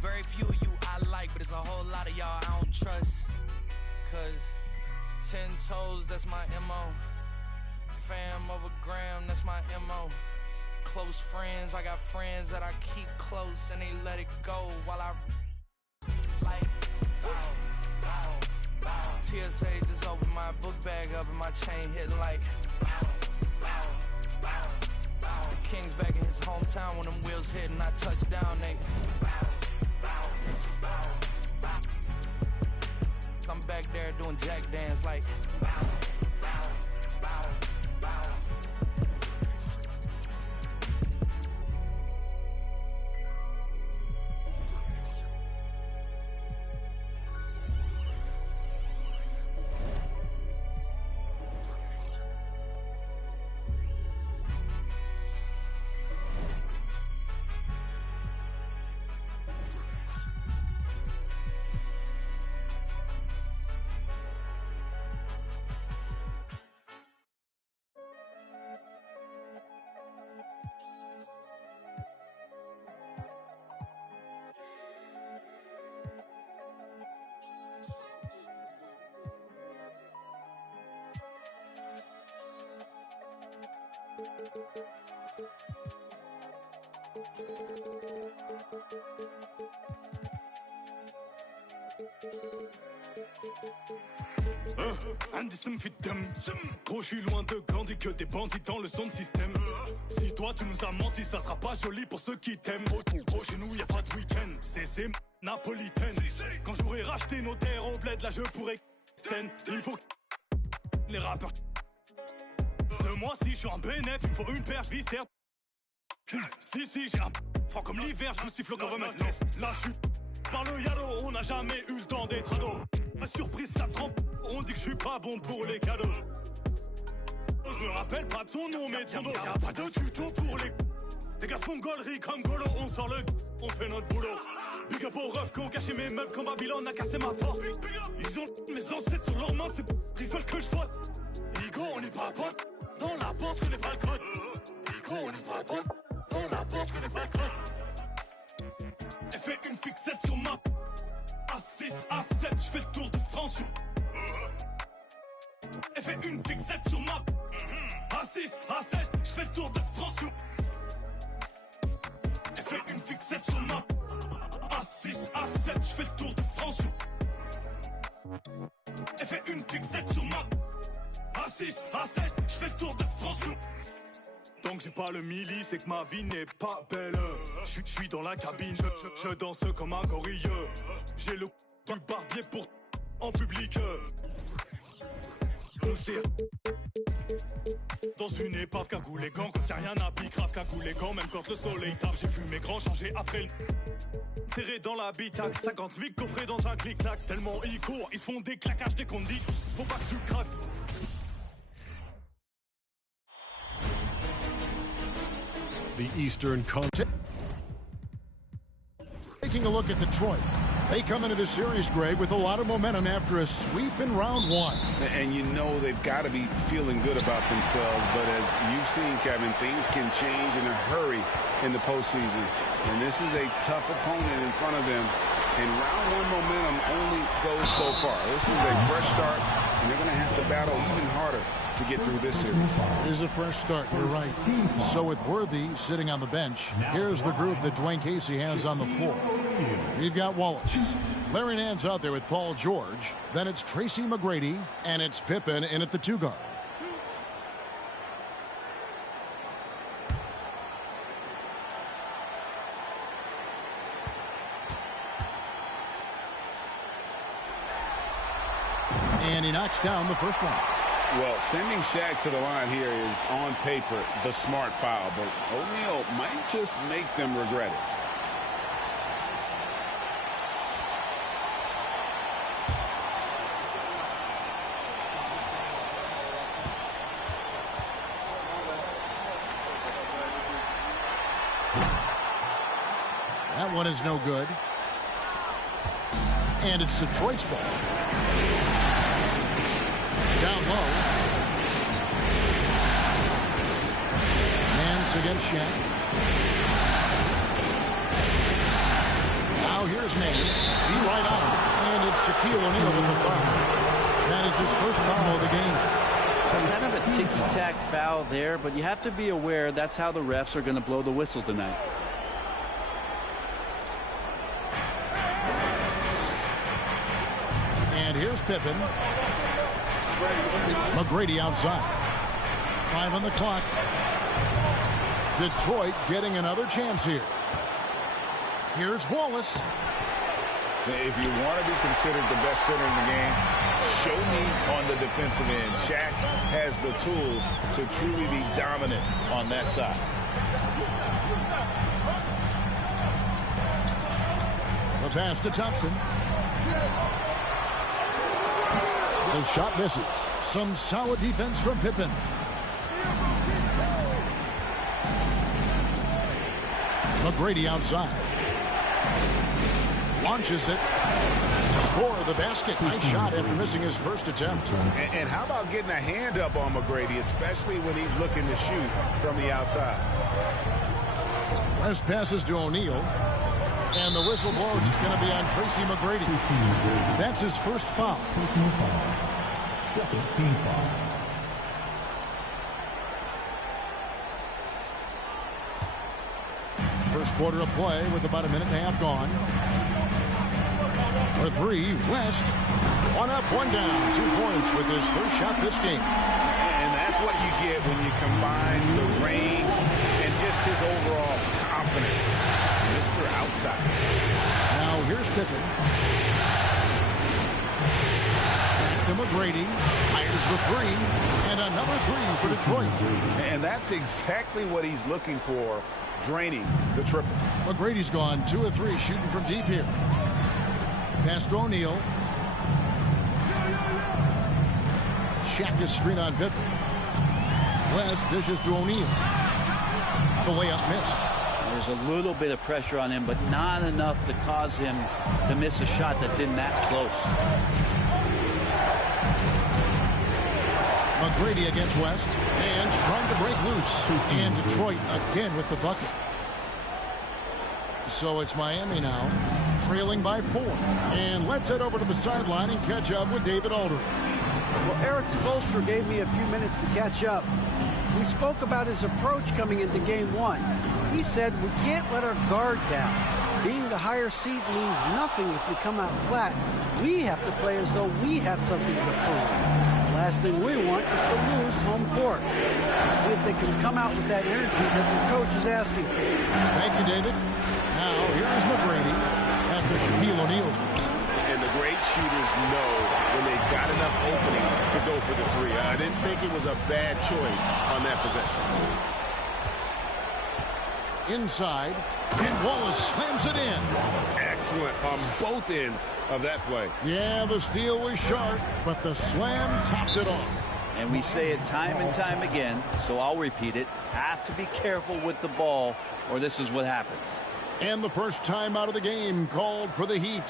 very few of you I like, but it's a whole lot of y'all I don't trust. Cause 10 toes, that's my MO. Fam over gram, that's my MO. Close friends, I got friends that I keep close and they let it go while I like TSA just opened my book bag up and my chain hitting like King's back in his hometown when them wheels hit and I touch down, nigga. I'm back there doing jack dance like Indécent fit d'homme. Gros, je suis loin de grandir que des bandits dans le son de système. Si toi tu nous as menti, ça sera pas joli pour ceux qui t'aiment. Gros, chez nous y a pas de week-end. C'est napolitaine. Quand j'aurai racheté nos terres au bled, là je pourrais il faut les rappeurs. Ce mois-ci, je suis en bénéf, il me faut une perche viscère. Si, j'ai un froid comme l'hiver, je vous siffle au government. Là, je suis par le yalo, on n'a jamais eu le temps d'être ado. Ma surprise, ça trempe, on dit que je suis pas bon pour les cadeaux. Je me rappelle pas de son nom, mais ton dos. Y'a pas de tuto pour les. Des gars font gaulerie comme Golo, on sort le. On fait notre boulot. Big up aux refs qui ont caché mes meubles quand Babylone a cassé ma porte. Ils ont mes ancêtres sur leurs mains, c'est ils veulent que je faute. Igo, on n'est pas potes. Dans la porte, je connais pas le code. Igo, on n'est pas potes. Dans la porte, je connais pas le code. Elle fait une fixette sur ma. A6, A7, je fais le tour de France sur. Elle fait une fixette sur ma. A6, A7, je fais le tour de France sur. Elle fait une fixette sur ma. A6, A7, je fais le tour de France sur. Elle fait une fixette sur ma. A6, A7, je fais le tour de France sur. Tant que j'ai pas le milli, c'est que ma vie n'est pas belle. Je suis dans la cabine, je danse comme un gorille. J'ai le du barbier pour en public. Dans une épave, cagou les gants, quand y'a rien à pique, grave cagou les gants, même quand le soleil tape, j'ai vu mes grands changer après le. Serré dans l'habitacle, 50 000 coffrés dans un clic-clac, tellement ils courent, ils font des claquages dès qu'on dit, faut pas que tu craques. The Eastern Conference. Taking a look at Detroit. They come into this series, Greg, with a lot of momentum after a sweep in round one. And you know they've got to be feeling good about themselves. But as you've seen, Kevin, things can change in a hurry in the postseason. And this is a tough opponent in front of them. And round one momentum only goes so far. This is a fresh start, and they're going to have to battle even harder to get through this series. It is a fresh start, you're right. So with Worthy sitting on the bench, here's the group that Dwayne Casey has on the floor. We've got Wallace. Larry Nance out there with Paul George. Then it's Tracy McGrady, and it's Pippen in at the two guard. And he knocks down the first one. Well, sending Shaq to the line here is, on paper, the smart foul. But O'Neal might just make them regret it. That one is no good. And it's Detroit's ball. Down low. Nance against Shaq. Now here Here's Nance. T right on him. And it's Shaquille O'Neal with the foul. That is his first foul of the game. Kind of a ticky-tack foul there, but you have to be aware that's how the refs are going to blow the whistle tonight. And here's Pippen. McGrady outside. 5 on the clock. Detroit getting another chance here. Here's Wallace. If you want to be considered the best center in the game, show me on the defensive end. Shaq has the tools to truly be dominant on that side. The pass to Thompson. The shot misses. Some solid defense from Pippen. McGrady outside. Launches it. Score the basket. Nice shot after missing his first attempt. And how about getting a hand up on McGrady, especially when he's looking to shoot from the outside? West passes to O'Neal. And the whistle blows. It's going to be on Tracy McGrady. That's his first foul. Second team foul. First quarter of play with about a minute and a half gone. For 3, West. 1 up, 1 down. 2 points with his first shot this game. And that's what you get when you combine the range and just his overall confidence. Mr. Outside. Now here's Pippen. To McGrady. Fires the 3. And another 3 for Detroit. And that's exactly what he's looking for, draining the triple. McGrady's gone 2 of 3 shooting from deep here. Pass to O'Neal. Check his screen on Pippen. West dishes to O'Neal. The layup missed. There's a little bit of pressure on him, but not enough to cause him to miss a shot that's in that close. McGrady against West. And trying to break loose. And Detroit again with the bucket. So it's Miami now, trailing by 4. And let's head over to the sideline and catch up with David Aldridge. Well, Eric Spoelstra gave me a few minutes to catch up. We spoke about his approach coming into game 1. He said we can't let our guard down. Being the higher seed means nothing if we come out flat. We have to play as though we have something to prove. The last thing we want is to lose home court. We'll see if they can come out with that energy that the coach is asking for. Thank you, David. Now, here's McGrady after Shaquille O'Neal's miss. And the great shooters know when they've got enough opening to go for the 3. I didn't think it was a bad choice on that possession. Inside, and Wallace slams it in. Excellent on both ends of that play. Yeah, the steal was sharp, but the slam topped it off. And we say it time and time again, so I'll repeat it. Have to be careful with the ball, or this is what happens. And the first time out of the game called for the Heat.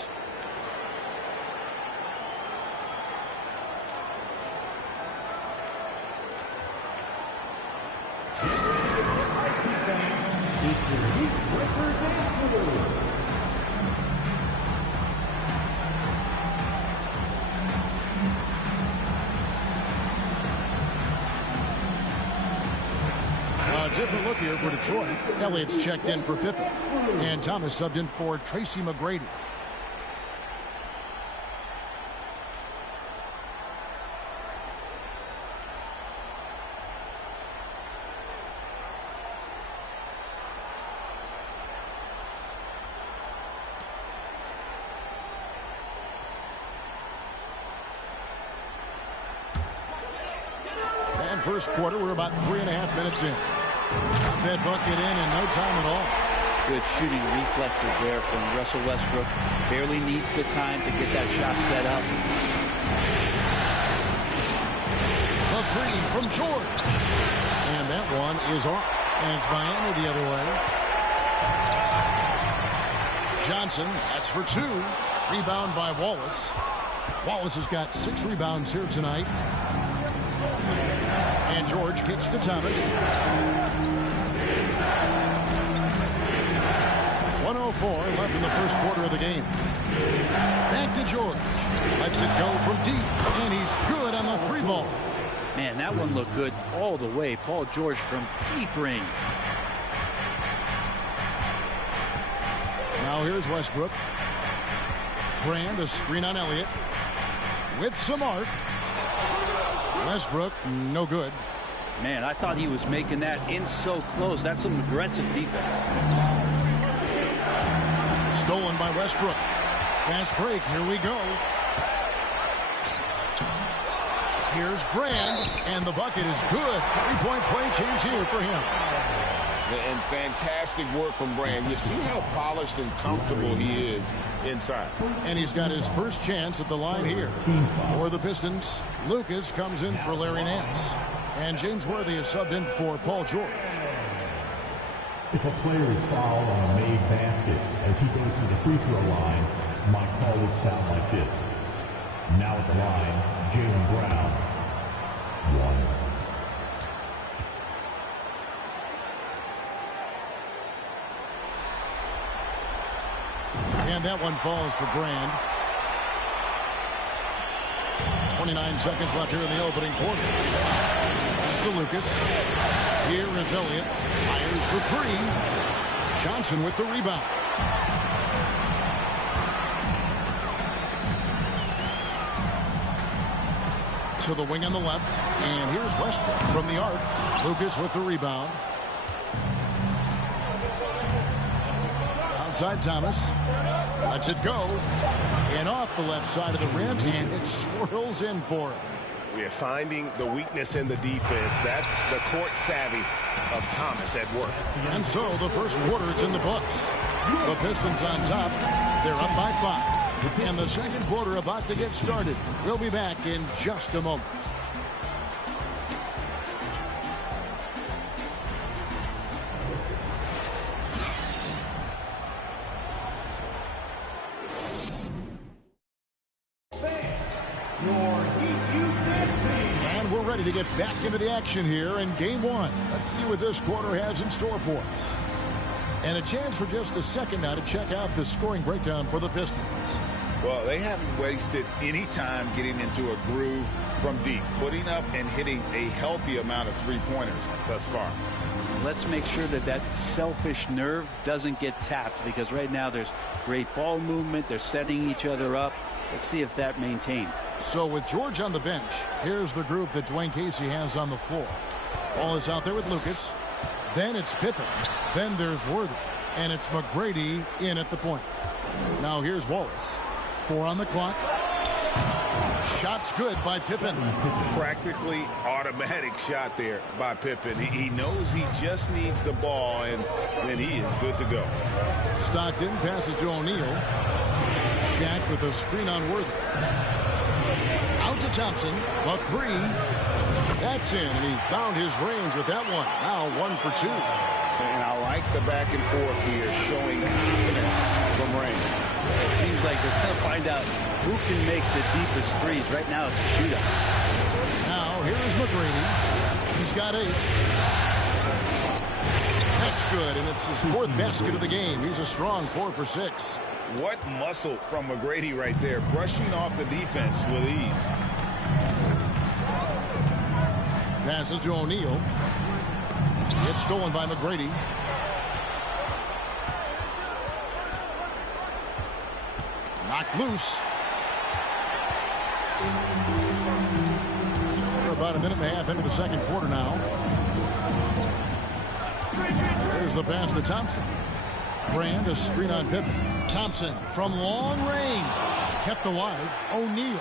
Different look here for Detroit. Elliott's checked in for Pippen. And Thomas subbed in for Tracy McGrady. And first quarter, we're about 3.5 minutes in. Got that bucket in no time at all. Good shooting reflexes there from Russell Westbrook. Barely needs the time to get that shot set up. The 3 from George. And that one is off. And it's Miami the other way. Johnson, that's for 2. Rebound by Wallace. Wallace has got 6 rebounds here tonight. And George kicks to Thomas. 1:04 left in the first quarter of the game. Back to George. Lets it go from deep, and he's good on the 3-ball. Man, that one looked good all the way. Paul George from deep range. Now here's Westbrook. Brand, a screen on Elliott. With some arc. Westbrook, no good. Man, I thought he was making that in so close. That's some aggressive defense. Stolen by Westbrook. Fast break. Here we go. Here's Brand, and the bucket is good. 3-point play change here for him. And fantastic work from Brand. You see how polished and comfortable he is inside. And he's got his first chance at the line here. For the Pistons, Lucas comes in for Larry Nance. And James Worthy is subbed in for Paul George. If a player is fouled on a made basket as he goes to the free throw line, my call would sound like this. Now at the line, Jaylen Brown. 1. And that one falls for Brand. 29 seconds left here in the opening quarter. Pass to Lucas. Here is Elliott. Fires for 3. Johnson with the rebound. To the wing on the left. And here's Westbrook from the arc. Lucas with the rebound. Outside Thomas. Lets it go. And off the left side of the rim. And it swirls in for him. We are finding the weakness in the defense. That's the court savvy of Thomas at work. And so the first quarter is in the books. The Pistons on top. They're up by 5. And the second quarter about to get started. We'll be back in just a moment. And we're ready to get back into the action here in game 1. Let's see what this quarter has in store for us. And a chance for just a second now to check out the scoring breakdown for the Pistons. Well, they haven't wasted any time getting into a groove from deep, putting up and hitting a healthy amount of three-pointers thus far. Let's make sure that that selfish nerve doesn't get tapped, because right now there's great ball movement. They're setting each other up. Let's see if that maintains. So with George on the bench, here's the group that Dwayne Casey has on the floor. Ball is out there with Lucas. Then it's Pippen. Then there's Worthy. And it's McGrady in at the point. Now here's Wallace. 4 on the clock. Shot's good by Pippen. Practically automatic shot there by Pippen. He knows he just needs the ball, and then he is good to go. Stockton passes to O'Neal. Shaq with a screen on Worthy. Out to Thompson. The 3. That's in, and he found his range with that one. Now 1 for 2. And I like the back and forth here, showing confidence from range. It seems like they're going to find out who can make the deepest threes. Right now it's a shootout. Now here's McGrady. He's got 8. That's good, and it's his 4th basket of the game. He's a strong 4 for 6. What muscle from McGrady right there, brushing off the defense with ease. Passes to O'Neal. It's stolen by McGrady. Knocked loose. We're about a minute and a half into the second quarter now. There's the pass to Thompson. Brand, a screen on Pippen. Thompson from long range. Kept alive. O'Neal.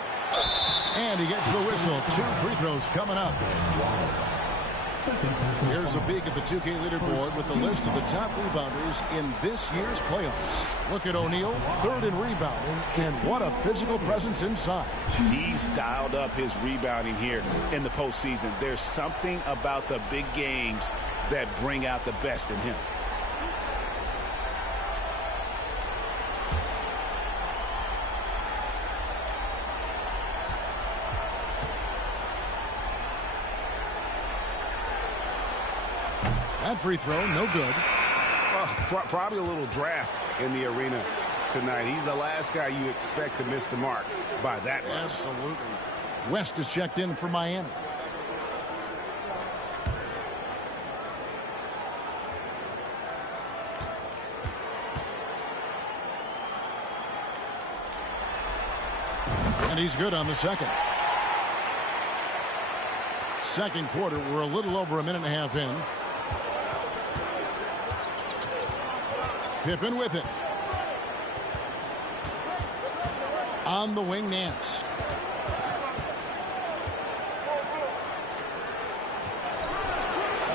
And he gets the whistle. 2 free throws coming up. Here's a peek at the 2K leaderboard with the list of the top rebounders in this year's playoffs. Look at O'Neal, 3rd in rebounding, and what a physical presence inside. He's dialed up his rebounding here in the postseason. There's something about the big games that bring out the best in him. That free throw, no good. Well, probably a little draft in the arena tonight. He's the last guy you expect to miss the mark by that much. Absolutely. West is checked in for Miami. And he's good on the second. Second quarter, we're a little over a minute and a half in. Pippen with it. On the wing, Nance.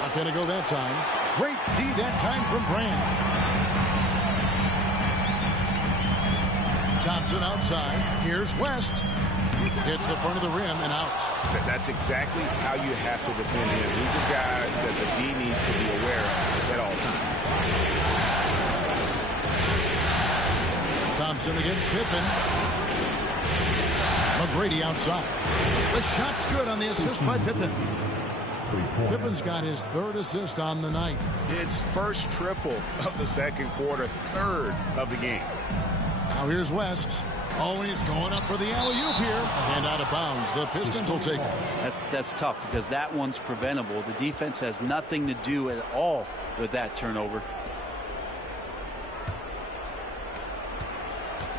Not going to go that time. Great D that time from Brand. Thompson outside. Here's West. Hits the front of the rim and out. That's exactly how you have to defend him. He's a guy that the D needs to be aware of at all times. Thompson against Pippen. McGrady outside. The shot's good on the assist by Pippen. Pippen's got his third assist on the night. It's first triple of the second quarter, third of the game. Now here's West. Oh, he's going up for the alley-oop here. And out of bounds. The Pistons will take it. That's tough because that one's preventable. The defense has nothing to do at all with that turnover.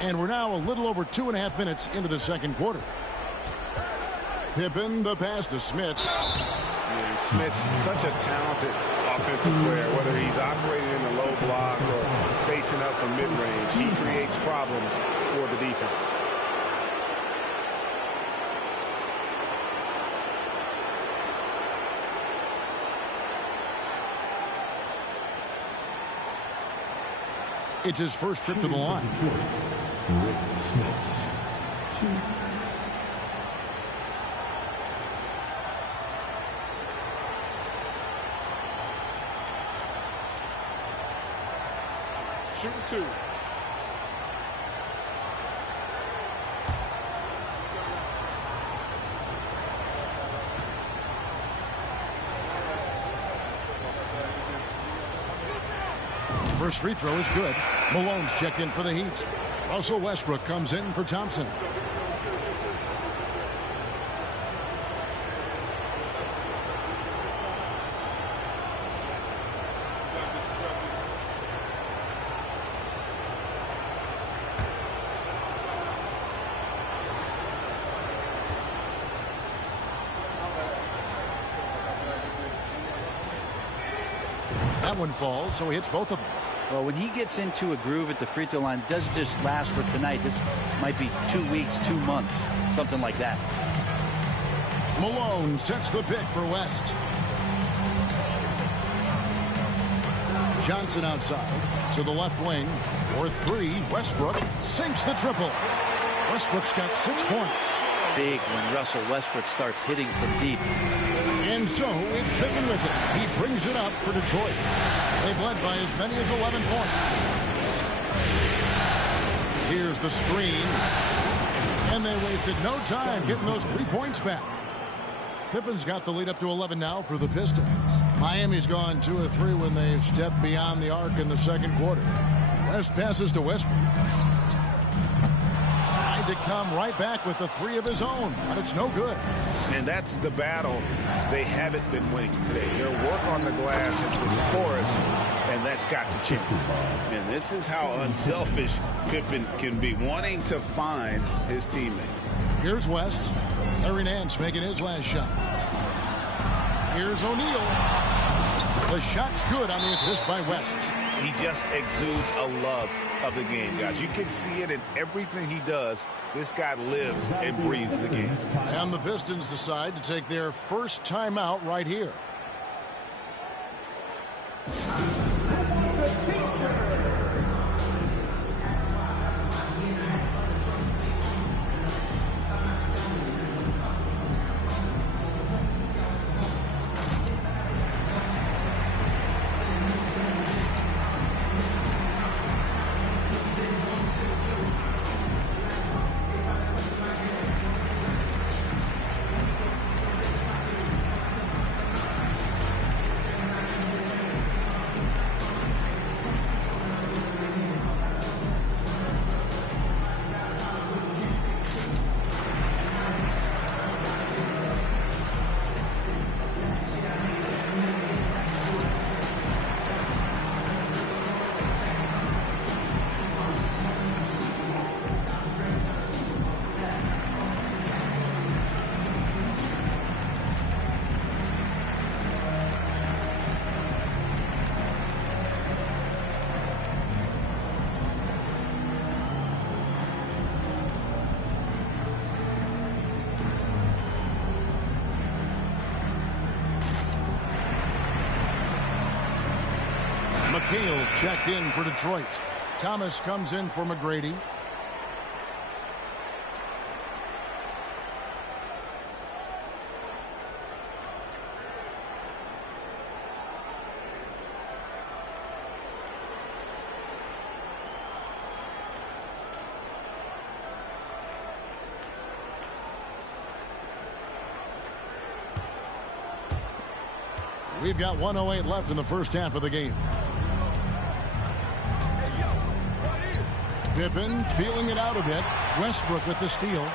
And we're now a little over 2.5 minutes into the second quarter. Pippen, the pass to Smits. Yeah, Smits, such a talented offensive player. Whether he's operating in the low block or facing up from mid-range, he creates problems for the defense. It's his first trip to the line. Rick Smits. 2. Shooting 2. First free throw is good. Malone's checked in for the Heat. Russell Westbrook comes in for Thompson. That one falls, so he hits both of them. Well, when he gets into a groove at the free throw line, it doesn't just last for tonight. This might be 2 weeks, 2 months, something like that. Malone sets the pick for West. Johnson outside to the left wing for 3. Westbrook sinks the triple. Westbrook's got 6 points. Big when Russell Westbrook starts hitting from deep. And so it's Pippen with it. He brings it up for Detroit. They've led by as many as 11 points. Here's the screen. And they wasted no time getting those 3 points back. Pippen's got the lead up to 11 now for the Pistons. Miami's gone 2 of 3 when they've stepped beyond the arc in the second quarter. West passes to Westbrook. Tried to come right back with the 3 of his own, but it's no good. And that's the battle they haven't been winning today. Their work on the glass has been porous, and that's got to change. And this is how unselfish Pippen can be, wanting to find his teammate. Here's West. Larry Nance making his last shot. Here's O'Neal. The shot's good on the assist by West. He just exudes a love of the game, guys. You can see it in everything he does. This guy lives and breathes the game. And the Pistons decide to take their first timeout right here. McHale's checked in for Detroit. Thomas comes in for McGrady. We've got 1:08 left in the first half of the game. Pippen feeling it out a bit. Westbrook with the steal.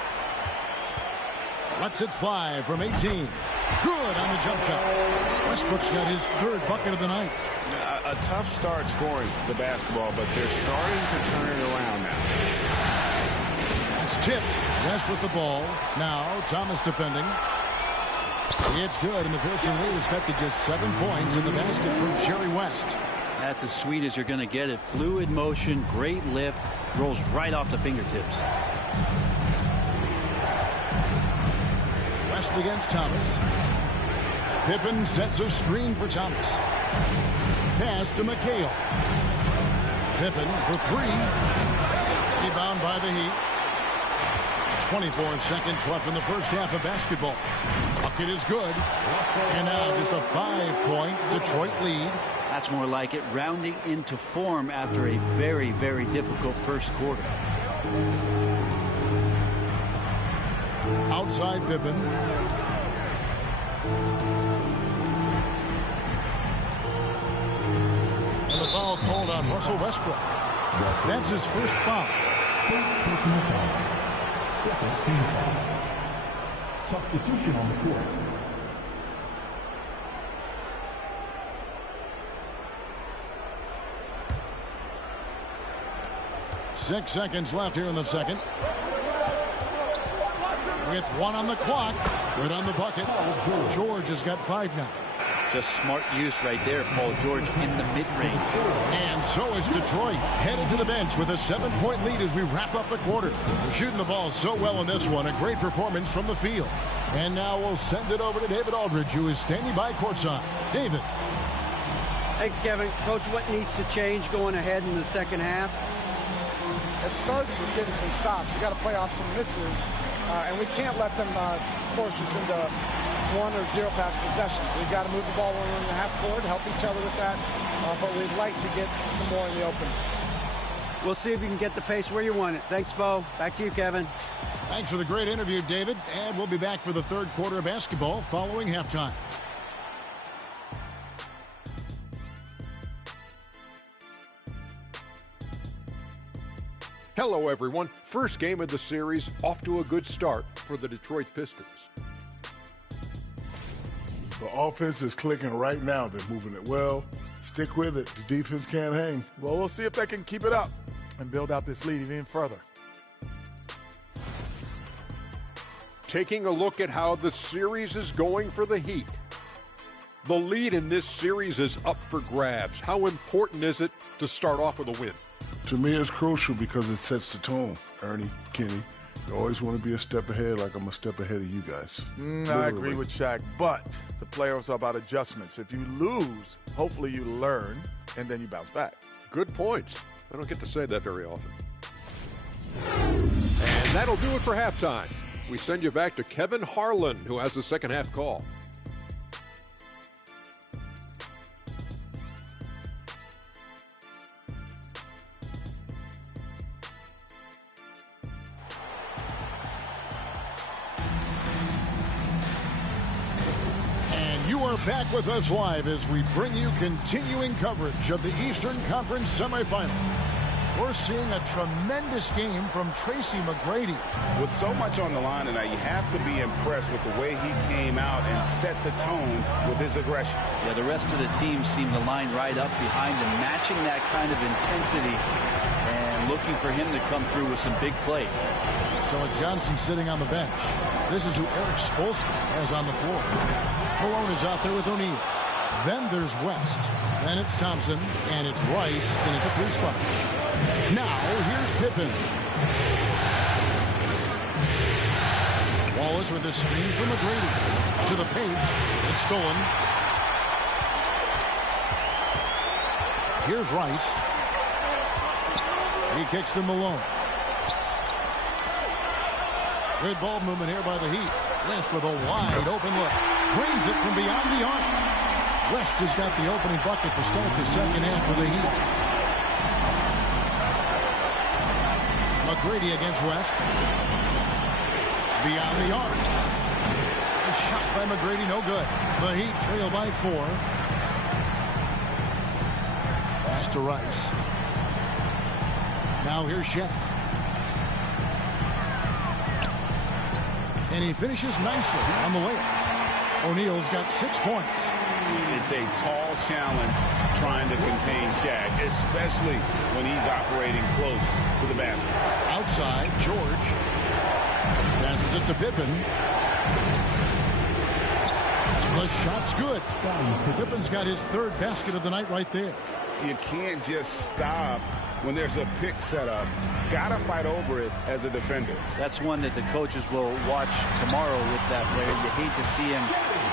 Lets it fly from 18. Good on the jump shot. Westbrook's got his third bucket of the night. A tough start scoring the basketball, but they're starting to turn it around now. That's tipped. West with the ball. Now Thomas defending. It's good, and the Pistons lead is cut to just 7 points in the basket from Jerry West. That's as sweet as you're going to get it. Fluid motion, great lift, rolls right off the fingertips. West against Thomas. Pippen sets a screen for Thomas. Pass to McHale. Pippen for three. Rebound by the Heat. 24 seconds left in the first half of basketball. Bucket is good. And now just a 5-point Detroit lead. That's more like it, rounding into form after a very, very difficult first quarter. Outside Pippen. And the foul called on Russell Westbrook. That's his first foul. First personal foul. Second team foul. Substitution on the court. Six seconds left here in the second. With one on the clock. Good on the bucket. George has got 5 now. Just smart use right there, Paul George in the mid-range. And so is Detroit, headed to the bench with a 7-point lead as we wrap up the quarter. They're shooting the ball so well in this one. A great performance from the field. And now we'll send it over to David Aldridge, who is standing by courtside. David. Thanks, Kevin. Coach, what needs to change going ahead in the second half? It starts with getting some stops. You got to play off some misses, and we can't let them force us into 1 or 0 pass possessions. We've got to move the ball when we're in the half court, help each other with that, but we'd like to get some more in the open. We'll see if you can get the pace where you want it. Thanks, Bo. Back to you, Kevin. Thanks for the great interview, David. And we'll be back for the third quarter of basketball following halftime. Hello, everyone. First game of the series, off to a good start for the Detroit Pistons. The offense is clicking right now. They're moving it well. Stick with it. The defense can't hang. Well, we'll see if they can keep it up and build out this lead even further. Taking a look at how the series is going for the Heat. The lead in this series is up for grabs. How important is it to start off with a win? To me, it's crucial because it sets the tone. Ernie, Kenny, you always want to be a step ahead, like I'm a step ahead of you guys. I agree with Shaq, but the playoffs are about adjustments. If you lose, hopefully you learn, and then you bounce back. Good points. I don't get to say that very often. And that'll do it for halftime. We send you back to Kevin Harlan, who has the second half call. Back with us live as we bring you continuing coverage of the Eastern Conference semifinals. We're seeing a tremendous game from Tracy McGrady. With so much on the line tonight, you have to be impressed with the way he came out and set the tone with his aggression. Yeah, the rest of the team seem to line right up behind him, matching that kind of intensity and looking for him to come through with some big plays. So with Johnson sitting on the bench, this is who Eric Spoelstra has on the floor. Malone is out there with O'Neal. Then there's West. Then it's Thompson. And it's Rice in at the 3 spot. Now, here's Pippen. Wallace with a screen from McGrady. To the paint. It's stolen. Here's Rice. He kicks to Malone. Good ball movement here by the Heat. West with a wide open look. Drains it from beyond the arc. West has got the opening bucket to start the second half for the Heat. McGrady against West. Beyond the arc. A shot by McGrady, no good. The Heat trail by 4. Pass to Rice. Now here's Shaq. And he finishes nicely on the layup. O'Neal's got 6 points. It's a tall challenge trying to contain Shaq, especially when he's operating close to the basket. Outside, George passes it to Pippen. The shot's good. Pippen's got his 3rd basket of the night right there. You can't just stop when there's a pick set up. Gotta fight over it as a defender. That's one that the coaches will watch tomorrow with that player. You hate to see him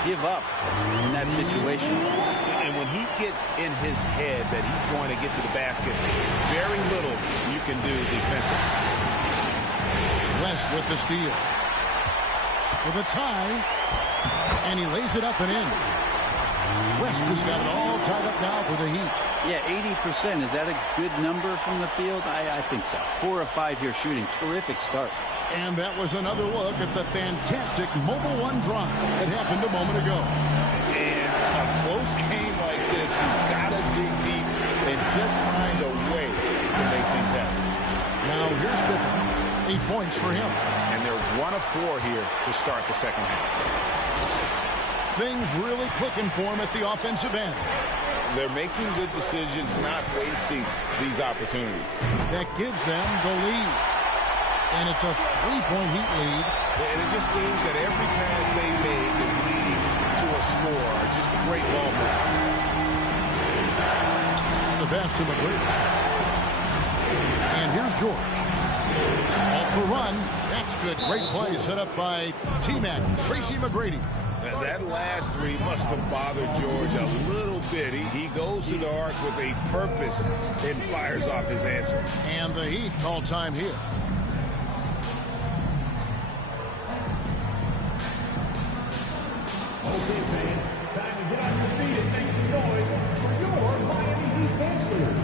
give up in that situation. And when he gets in his head that he's going to get to the basket, very little you can do defensively. West with the steal. For the tie. And he lays it up and in. West has got it all tied up now for the Heat. Yeah, 80%. Is that a good number from the field? I think so. 4 of 5 here shooting. Terrific start. And that was another look at the fantastic Mobile One drive that happened a moment ago. And a close game like this, you've got to dig deep and just find a way to make things happen. Now here's Pippen. 8 points for him. And they're 1 of 4 here to start the second half. Things really clicking for him at the offensive end. They're making good decisions, not wasting these opportunities. That gives them the lead. And it's a 3-point Heat lead. And it just seems that every pass they make is leading to a score. Just a great ball movement. The pass to McGrady. And here's George. It's off the run. That's good. Great play set up by T-Mac, Tracy McGrady. That last 3 must have bothered George a little bit. He goes to the arc with a purpose and fires off his answer. And the Heat call time here. Okay, fans, time to get on your feet and make some noise for your Miami Heat dancers.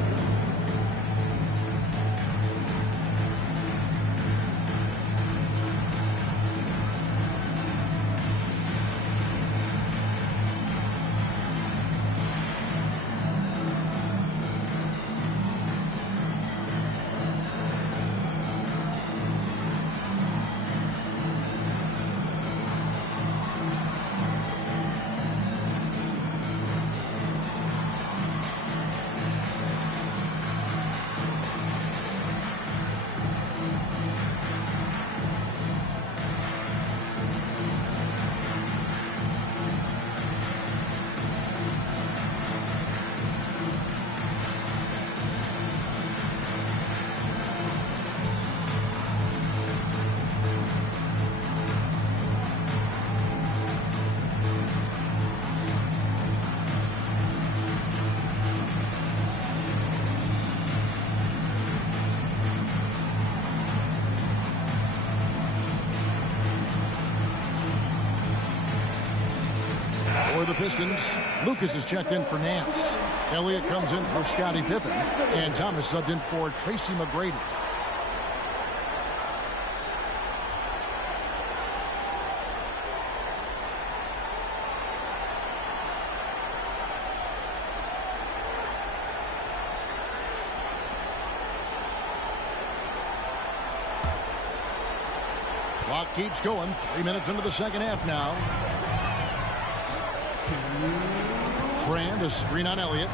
For the Pistons, Lucas is checked in for Nance. Elliott comes in for Scottie Pippen. And Thomas subbed in for Tracy McGrady. Clock keeps going. 3 minutes into the second half now. Brand, a screen on Elliott.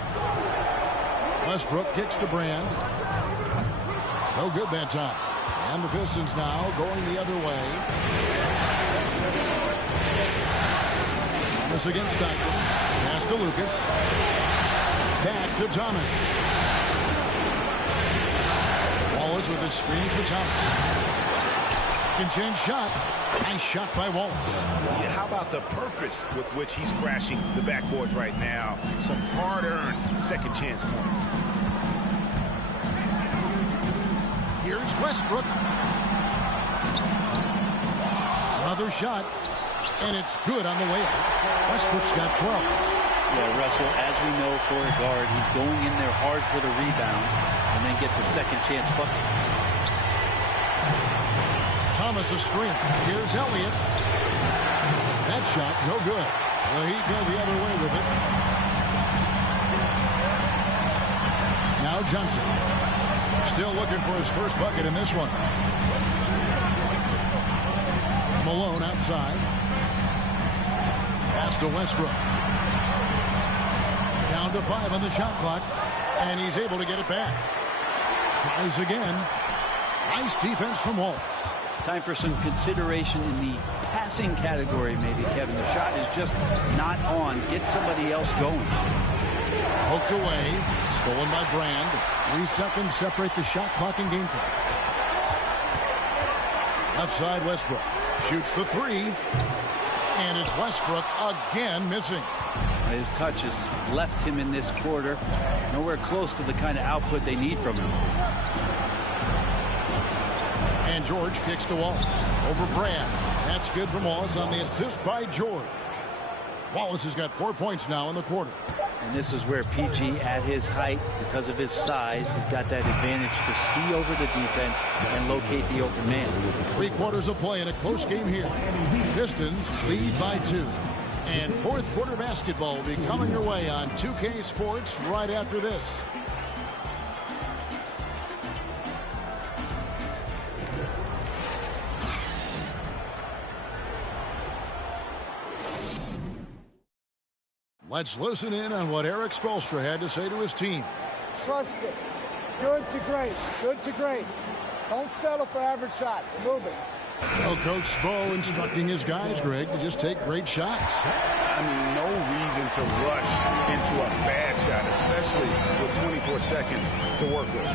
Westbrook kicks to Brand. No good that time. And the Pistons now going the other way. Thomas against Stockton. Pass to Lucas. Back to Thomas. Wallace with a screen for Thomas. Second chance shot. Nice shot by Wallace. Yeah, how about the purpose with which he's crashing the backboards right now? Some hard-earned second chance points. It's Westbrook. Another shot, and it's good on the way up. Westbrook's got 12. Yeah, Russell, as we know, for a guard, he's going in there hard for the rebound and then gets a second chance bucket. Thomas a screen. Here's Elliott. That shot, no good. The Heat go the other way with it. Now Johnson. Still looking for his first bucket in this one. Malone outside. Pass to Westbrook. Down to 5 on the shot clock. And he's able to get it back. Tries again. Nice defense from Wallace. Time for some consideration in the passing category, maybe, Kevin. The shot is just not on. Get somebody else going. Poked away. Stolen by Brand. 3 seconds separate the shot clock and gameplay. Left side, Westbrook. Shoots the 3. And it's Westbrook again missing. His touch has left him in this quarter. Nowhere close to the kind of output they need from him. And George kicks to Wallace. Over Brand. That's good from Wallace on the assist by George. Wallace has got 4 points now in the quarter. And this is where PG, at his height, because of his size, has got that advantage to see over the defense and locate the open man. 3 quarters of play in a close game here. Pistons lead by 2. And fourth quarter basketball will be coming your way on 2K Sports right after this. Let's listen in on what Eric Spoelstra had to say to his team. Trust it. Good to great. Good to great. Don't settle for average shots. Move it. Well, Coach Spo instructing his guys, Greg, to just take great shots. I mean, no reason to rush into a bad shot, especially with 24 seconds to work with.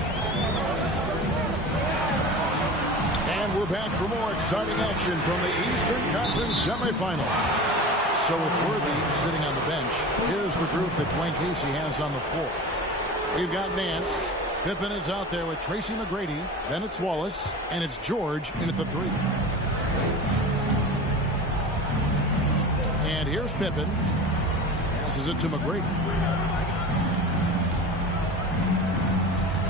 And we're back for more exciting action from the Eastern Conference semifinal. So with Worthy sitting on the bench, here's the group that Dwayne Casey has on the floor. We've got Nance. Pippen is out there with Tracy McGrady. Then it's Wallace. And it's George in at the 3. And here's Pippen. Passes it to McGrady.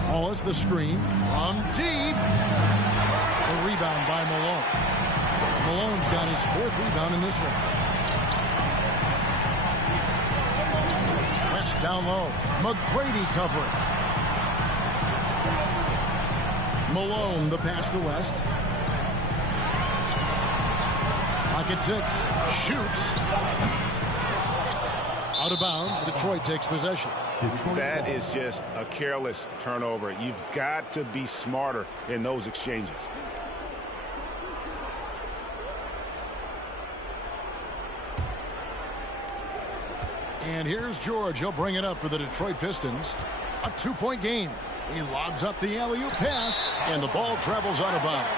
Wallace the screen. On deep. The rebound by Malone. Malone's got his 4th rebound in this one. West down low. McGrady covering. Malone, the pass to West. Pocket 6. Shoots. Out of bounds. Detroit takes possession. That is just a careless turnover. You've got to be smarter in those exchanges. And here's George. He'll bring it up for the Detroit Pistons. A 2-point game. He lobs up the alley-oop pass, and the ball travels out of bounds.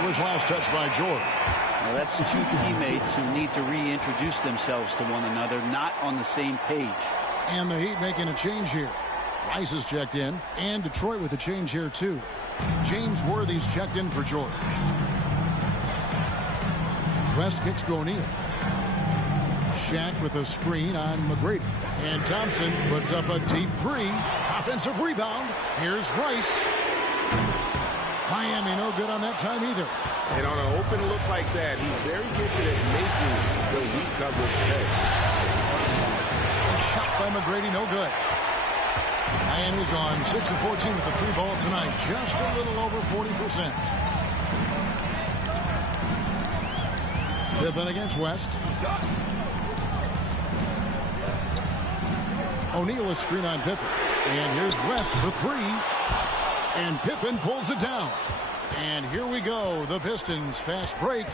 It was last touched by George. Well, that's 2 teammates who need to reintroduce themselves to one another, not on the same page. And the Heat making a change here. Rice is checked in, and Detroit with a change here, too. James Worthy's checked in for George. West kicks to O'Neal. Shaq with a screen on McGrady. And Thompson puts up a deep 3. Offensive rebound. Here's Rice. Miami no good on that time either. And on an open look like that, he's very gifted at making the weak coverage pay. A shot by McGrady, no good. Miami's on 6 of 14 with the 3 ball tonight. Just a little over 40%. Pippen against West. O'Neal is screen on Pippen. And here's West for 3. And Pippen pulls it down. And here we go. The Pistons fast break.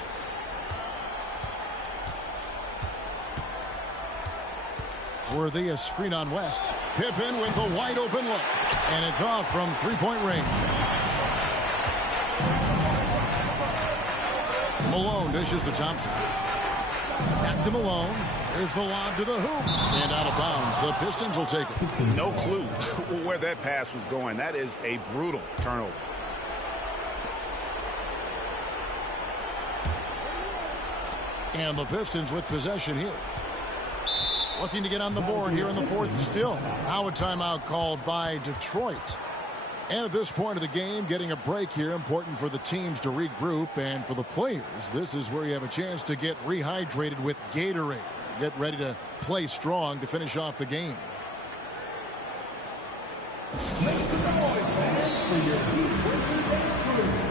Worthy a screen on West. Pippen with a wide open look. And it's off from 3-point range. Malone dishes to Thompson. Back to Malone. Here's the lob to the hoop. And out of bounds. The Pistons will take it. No clue where that pass was going. That is a brutal turnover. And the Pistons with possession here. Looking to get on the board here in the fourth still. Now a timeout called by Detroit. And at this point of the game, getting a break here, important for the teams to regroup. And for the players, this is where you have a chance to get rehydrated with Gatorade. Get ready to play strong to finish off the game. Make some noise, fans, for your Heat Winter Dance Crew.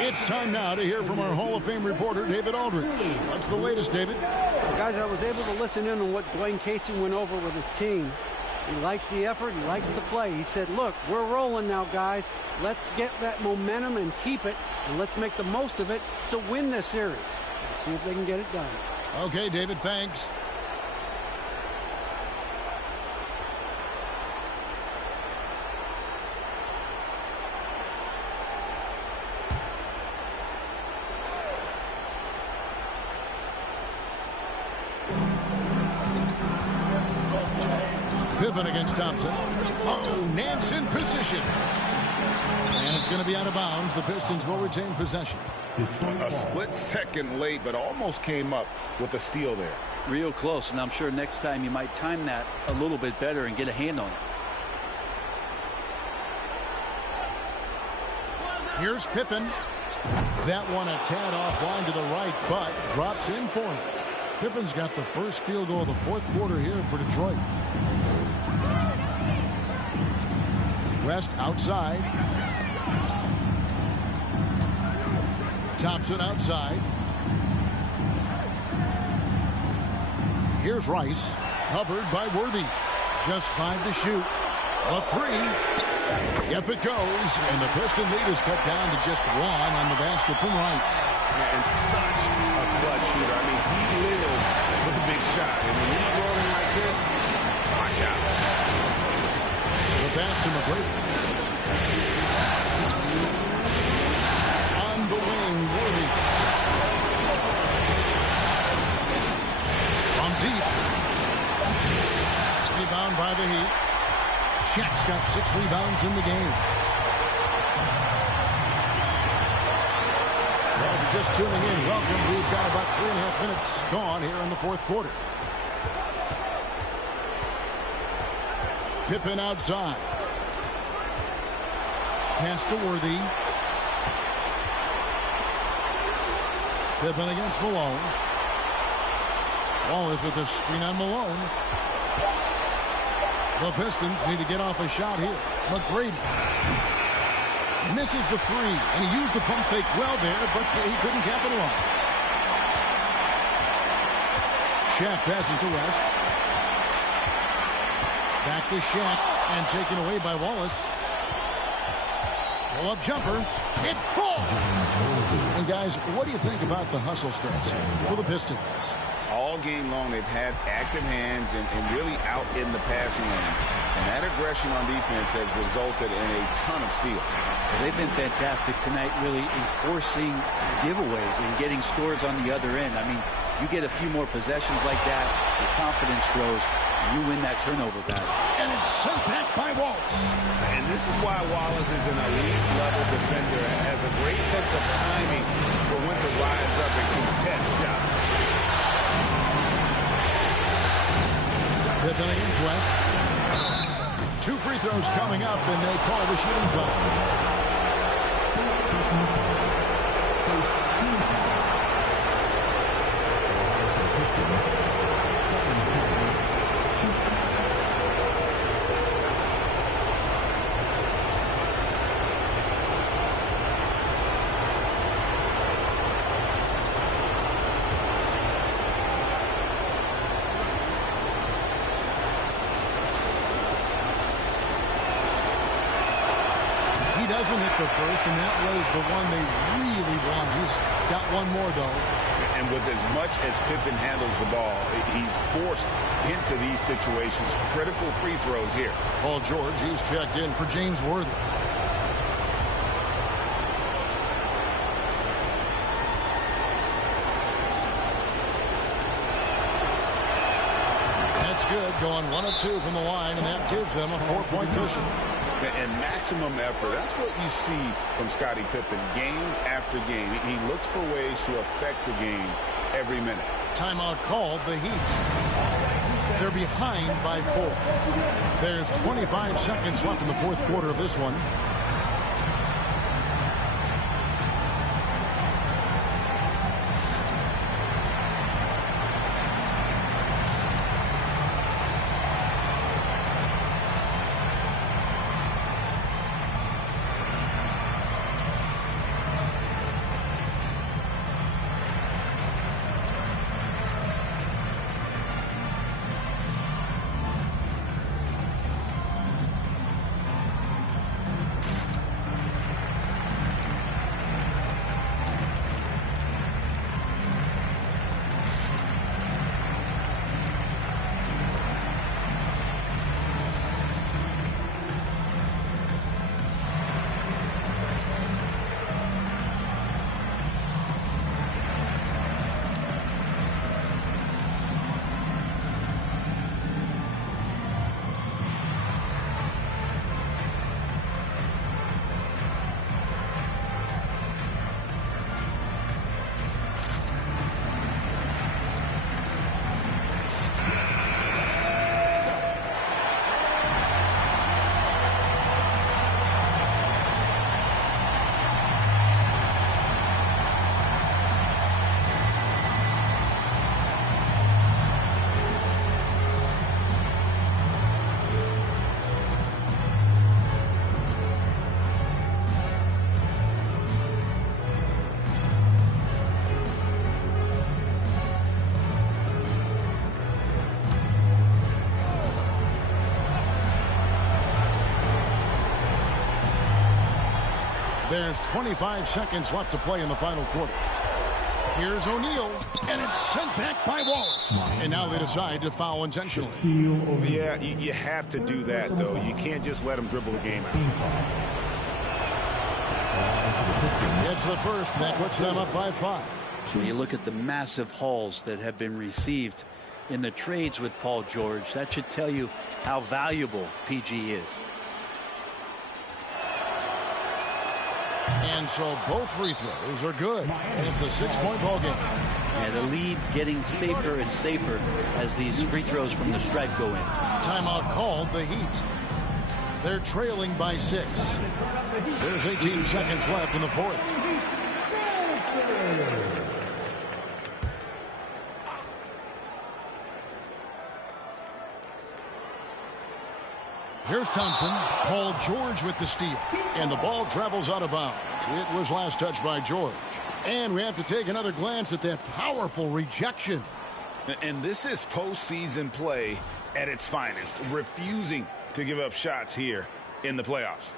It's time now to hear from our Hall of Fame reporter, David Aldridge. What's the latest, David? Well, guys, I was able to listen in on what Dwayne Casey went over with his team. He likes the effort. He likes the play. He said, look, we're rolling now, guys. Let's get that momentum and keep it, and let's make the most of it to win this series. Let's see if they can get it done. Okay, David, thanks. Pippen against Thompson. Oh, Nance in position. And it's going to be out of bounds. The Pistons will retain possession. A split second late, but almost came up with a steal there. Real close, and I'm sure next time you might time that a little bit better and get a hand on it. Here's Pippen. That one a tad offline to the right, but drops in for him. Pippen's got the first field goal of the fourth quarter here for Detroit. West outside. Thompson outside. Here's Rice. Covered by Worthy. Just 5 to shoot. A 3. Yep, it goes. And the Piston lead is cut down to just 1 on the basket from Rice. Yeah, and such a clutch shooter. I mean, he lives with a big shot. And when he's rolling like this, watch out. The pass to McGrady. On the wing, Worthy. From deep. Rebound by the Heat. Shaq's got 6 rebounds in the game. Well, if you're just tuning in, welcome. We've got about 3.5 minutes gone here in the fourth quarter. Pippen outside. Pass to Worthy. Pippen against Malone. Wallace with the screen on Malone. The Pistons need to get off a shot here. McGrady misses the 3, and he used the pump fake well there, but he couldn't capitalize. Shaq passes to West. Back to Shaq, and taken away by Wallace. Pull-up jumper. It falls! And guys, what do you think about the hustle stats for the Pistons? All game long, they've had active hands and really out in the passing lanes. And that aggression on defense has resulted in a ton of steals. Well, they've been fantastic tonight, really enforcing giveaways and getting scores on the other end. I mean, you get a few more possessions like that, your confidence grows, you win that turnover battle. And it's sent back by Wallace. And this is why Wallace is an elite-level defender and has a great sense of timing for when to rise up and contest shots. Pippen against West. 2 free throws coming up, and they call the shooting foul. Doesn't hit the first, and that was the one they really want. He's got one more, though. And with as much as Pippen handles the ball, he's forced into these situations. Critical free throws here. Paul George, he's checked in for James Worthy. That's good, going 1 of 2 from the line, and that gives them a 4-point cushion. And maximum effort. That's what you see from Scottie Pippen game after game. He looks for ways to affect the game every minute. Timeout called, the Heat. They're behind by 4. There's 25 seconds left in the fourth quarter of this one. There's 25 seconds left to play in the final quarter. Here's O'Neal, and it's sent back by Wallace. And now they decide to foul intentionally. Yeah, you have to do that, though. You can't just let him dribble the game out. It's the first, and that puts them up by 5. When you look at the massive hauls that have been received in the trades with Paul George, that should tell you how valuable PG is. And so both free throws are good. And it's a 6-point ball game. And the lead getting safer and safer as these free throws from the stripe go in. Timeout called, the Heat. They're trailing by 6. There's 18 seconds left in the fourth. Here's Thompson. Paul George with the steal. And the ball travels out of bounds. It was last touched by George. And we have to take another glance at that powerful rejection. And this is postseason play at its finest. Refusing to give up shots here in the playoffs.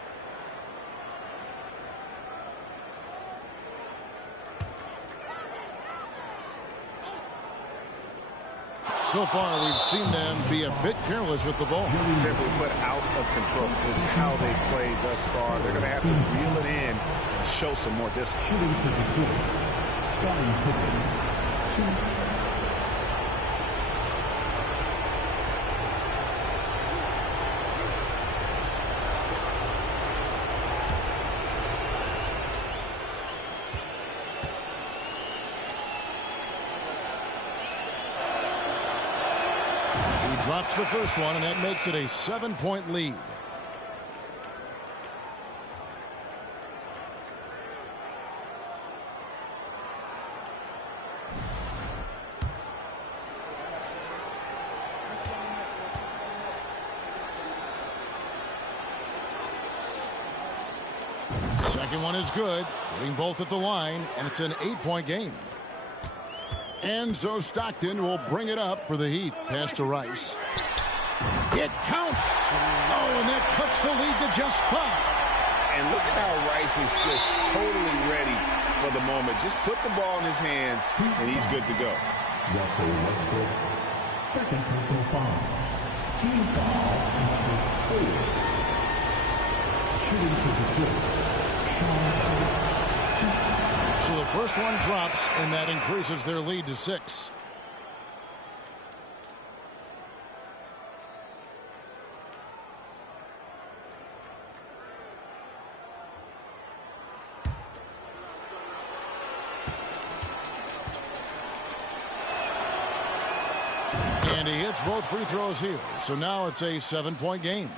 So far, we've seen them be a bit careless with the ball. Simply put, out of control is how they played thus far. They're going to have to reel it in and show some more discipline. Shooting for Detroit, Scottie Pippen, 2. drops the first one, and that makes it a 7-point lead. Second one is good, hitting both at the line, and it's an 8-point game. Enzo Stockton will bring it up for the Heat. Pass to Rice. It counts. Oh, and that cuts the lead to just 5. And look at how Rice is just totally ready for the moment. Just put the ball in his hands, and he's good to go. Russell Westbrook, second personal foul. Team foul number 4. Shooting for Detroit. So the first one drops, and that increases their lead to 6. And he hits both free throws here. So now it's a 7-point game.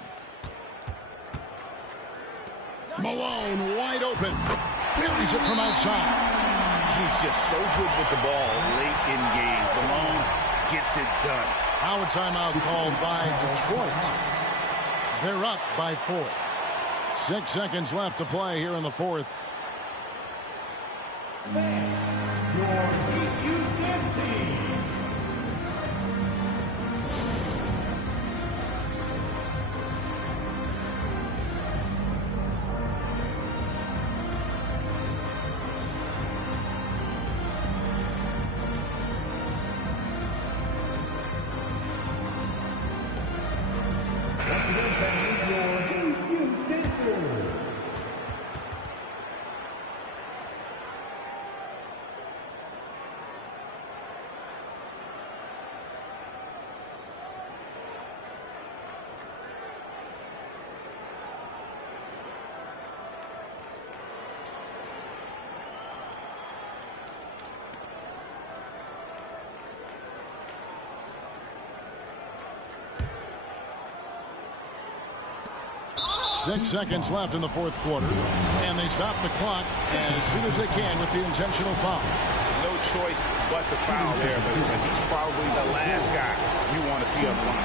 Malone wide open. Buries it from outside. He's just so good with the ball late in games. Malone gets it done. Now a timeout called by Detroit. They're up by 4. 6 seconds left to play here in the fourth. Six seconds left in the fourth quarter, and they stop the clock as soon as they can with the intentional foul. No choice but the foul there, but he's probably the last guy you want to see up line.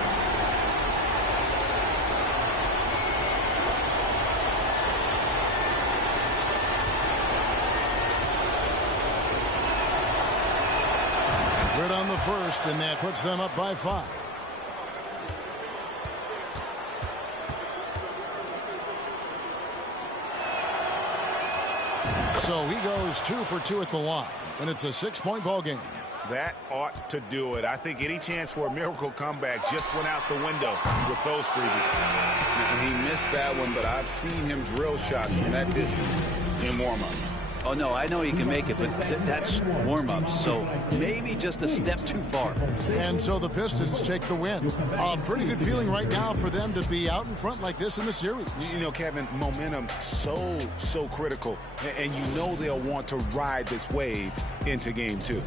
Good on the first, and that puts them up by 5. So he goes 2 for 2 at the line, and it's a 6-point ball game. That ought to do it. I think any chance for a miracle comeback just went out the window with those freebies. And he missed that one, but I've seen him drill shots from that distance in warm-up. Oh, no, I know he can make it, but that's warm-up, so maybe just a step too far. And so the Pistons take the win. A pretty good feeling right now for them to be out in front like this in the series. You know, Kevin, momentum so critical, and you know they'll want to ride this wave into game 2.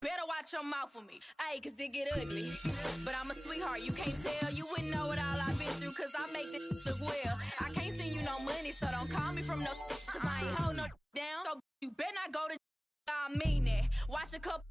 Better watch your mouth for me, ayy, cause it get ugly. But I'm a sweetheart, you can't tell. You wouldn't know what all I've been through, cause I make this look well. I can't send you no money, so don't call me from no, cause I ain't hold no down. So you better not go to, I mean it. Watch a couple